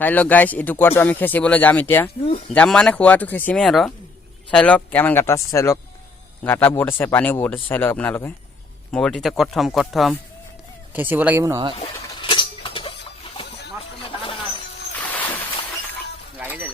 চাই লওক গাইছ, এইটো কোৱাটো আমি খেচিবলৈ যাম এতিয়া। যাম মানে খোৱাটো খেচিমেই আৰু। চাই লওক কিমান গাঁতা আছে, চাই লওক গাঁতা বহুত আছে, পানীও বহুত আছে। চাই লওক আপোনালোকে মোবাইলটো এতিয়া কথম খেচিব লাগিব নহয়। লাগি যায়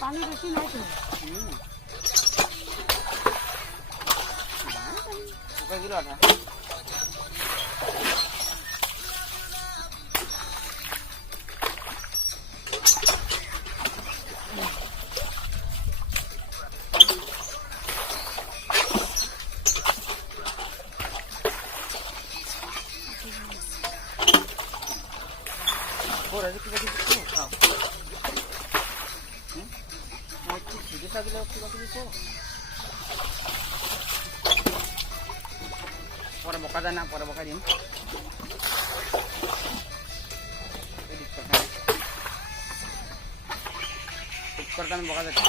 पानी बेसी नहीं तो किलो था और अभी कितना পরে বকা যায় না, পরে বকা দিম। আমি বকা যাচ্ছি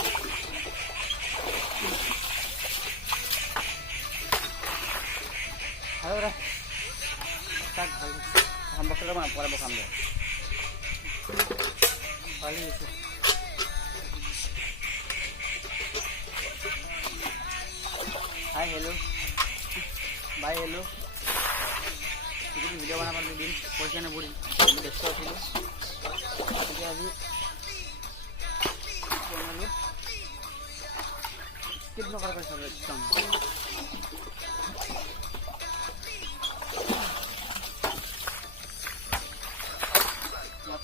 ভালো রে, থাক ভালো হাম বকা দেবো না, পরে বকাম দেবো। ভালো হয়েছে। Hi hello bye hello video बना दिन पैसा ना बुढ़ी व्यस्त थी अभी कितना कर सब एकदम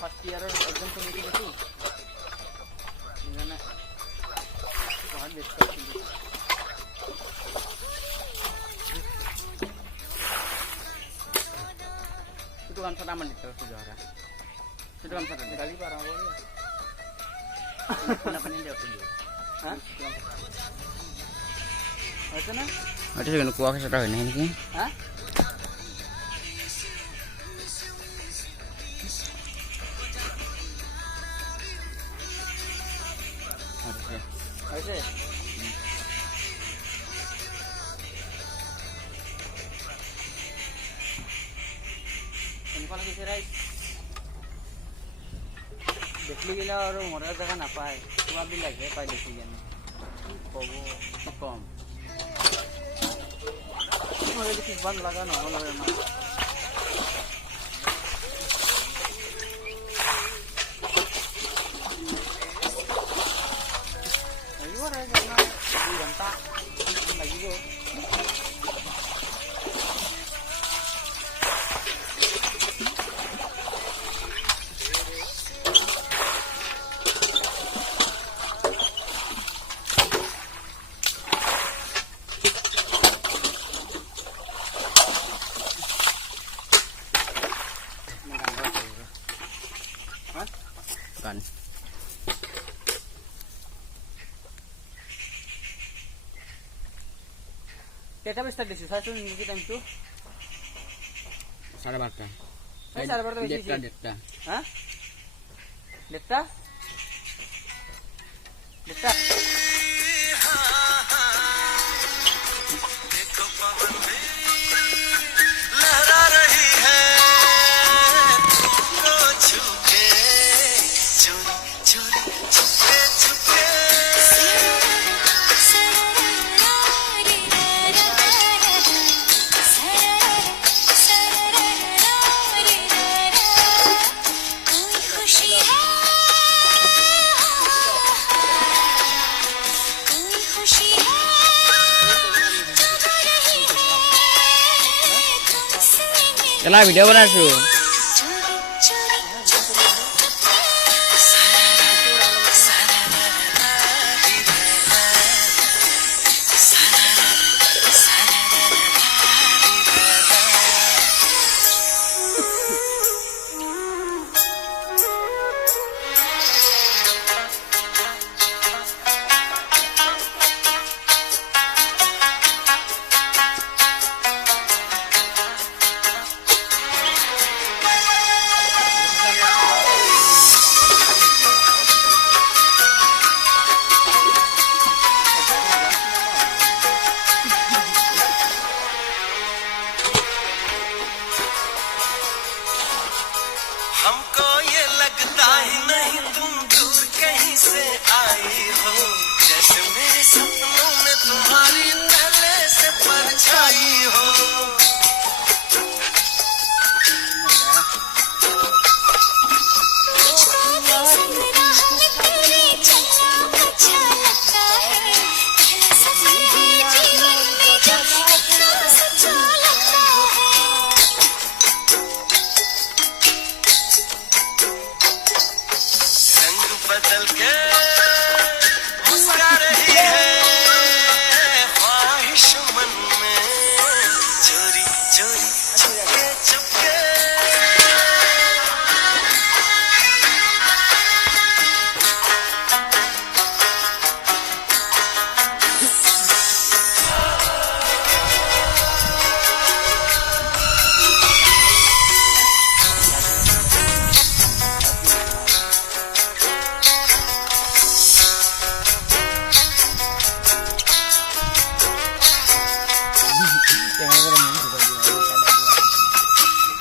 फर्स्ट ईयर एग्जाम तो लेके गई बहुत व्यस्त थी itu kan pertama nih terus juara itu kan pertama kali barang boleh kenapa nih dia tunjuk hah ada na ada juga kuah sudah ini hah ada देखली गला और मोर जगह ना पाए तुम्हारा भी लगे पाए देखी जाने कबो कम मोरे किस बात लगा ना लगा ना अयो रे जाना 2 घंटा लगी गो kan kita bisa di sisa tu ni kita itu 12:30 12:30 deta hah deta लहरा रही है चोरी चोरी छुपे छुपे কেলা ভিডিঅ' বনাইছো। हमको ये लगता ही नहीं तुम दूर कहीं से आई हो, जैसे मेरे सपनों में तुम्हारी पहले से परछाई हो। बदल के मुस्कुरा रही है ख्वाहिश मन में, चोरी चोरी चुपके चुपके।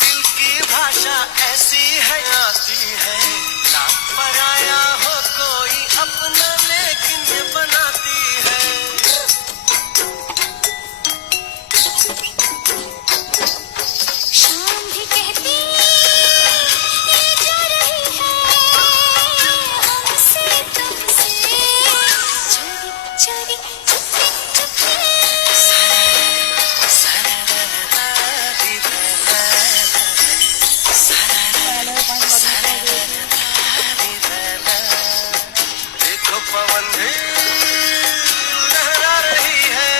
दिल की भाषा ऐसी है आती है, नाम पर आया हो कोई अपना लेकिन बनाती है। शाम भी कहती ये जा रही है हमसे तुमसे, चोरी चोरी चुपके चुपके। देखो पवन भी लहरा रही है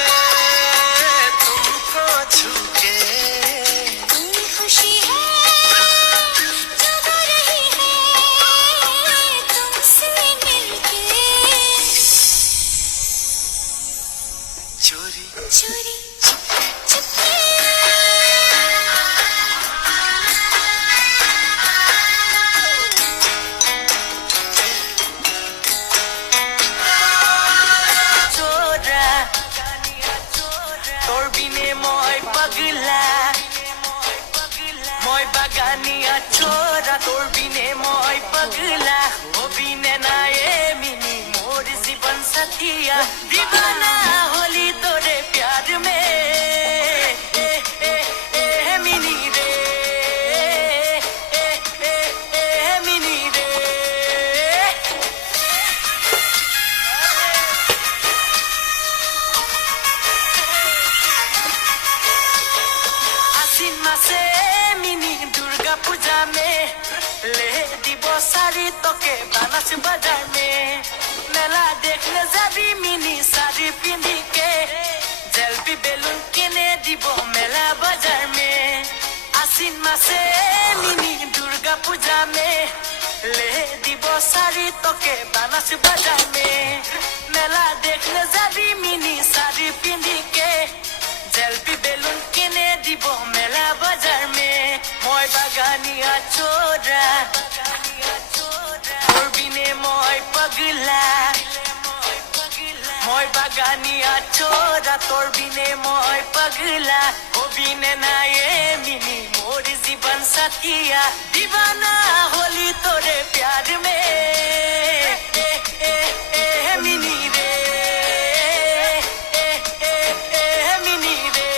तुमको छू के, कोई खुशी है जो हो रही है तुमसे मिलके, चोरी चोरी चुपके चुपके। चोरा তোর বিনে মই পাগলা, মই বাগানিয়া চোরা তোর বিনে মই পাগলা, ও বিনে না এ মিনি মোর জীবন সাথিয়া, दीवाना होली तोरे प्यार में मिनी रे मिनी रे। आसिन मासे मिनी दुर्गा पूजा में ले दिबो साड़ी तोके बानास बाजार में, मेला देखने जाबी मिनी साड़ी पिंदी के, जलपी बेलून किने दिबो मेला बाजार में। आसिन मासे मिनी दुर्गा पूजा में ले दिबो साड़ी तोके बानास बाजार में, मेला देखने जाबी मिनी साड़ी पिंदी के, जलपी बेलून किने दिबो मेला बाजार में। মই বাগানিয়া চোরা তোর বিনে মই পাগলা, মই বাগানিয়া চোরা তোর বিনে মই পাগলা, ও বিনে না এ মিনি মোর জীবন সাথিয়া, दीवाना होली तोरे प्यार में मिनी रे मिनी रे।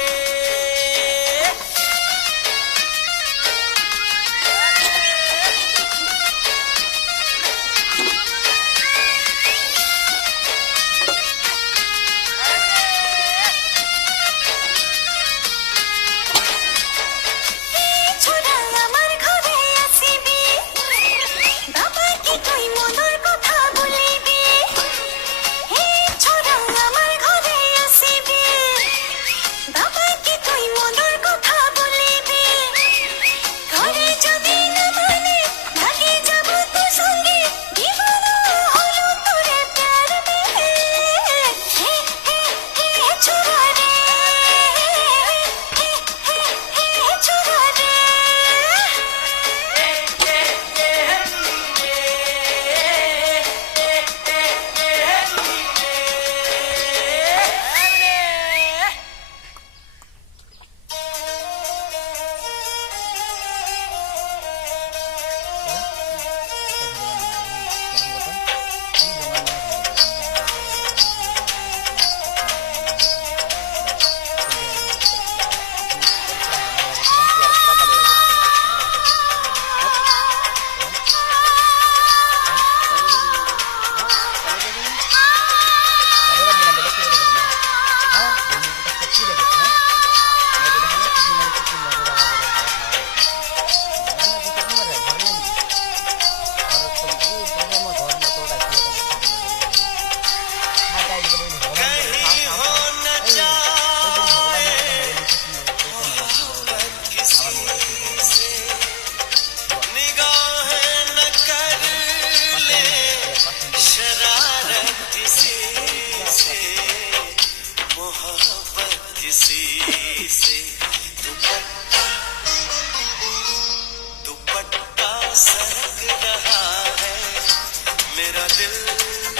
दिल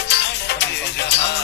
धड़क रहा